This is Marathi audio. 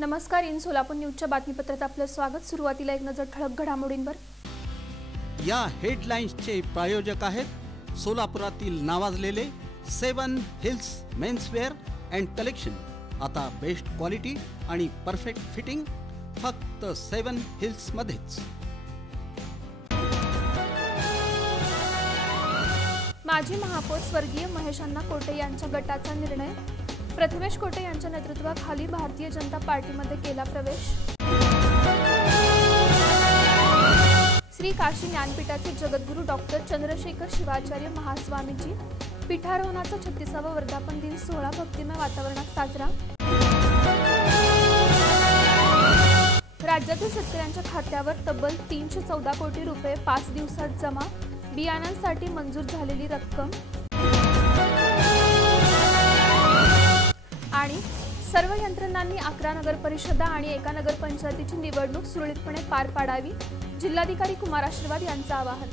नमस्कार, इन सोलापूर न्यूजच्या बातमीपत्रात आपलं स्वागत। सुरुवातीला एक नजर ठळक घडामोडींवर। या हेडलाइन्सचे प्रायोजक आहेत सोलापुरातील नावाजलेले 7 हिल्स मेन्सवेअर अँड कलेक्शन। आता बेस्ट क्वालिटी आणि परफेक्ट फिटिंग फक्त 7 हिल्स मध्येच। माजी महापौर स्वर्गीय महेशांना कोटे यांच्या गटाचा निर्णय। प्रथमेश कोटे यांच्या नेतृत्वाखाली भारतीय जनता पार्टीमध्ये केला प्रवेश। श्री काशी ज्ञानपीठाचे जगद्गुरू डॉक्टर चंद्रशेखर शिवाचार्य महास्वामीजी पीठारोहणाचा 36वा वर्धापन दिन सोहळा भक्तिमय वातावरणात साजरा। राज्यातील शेतकऱ्यांच्या खात्यावर तब्बल 314 कोटी रुपये 5 दिवसात जमा। बियाणांसाठी मंजूर झालेली रक्कम। आणि सर्व यंत्रणांनी 11 नगर परिषदा आणि 1 नगर पंचायतीची निवडणूक सुरळीतपणे पार पाडावी, जिल्हाधिकारी कुमार आशीर्वाद यांचं आवाहन।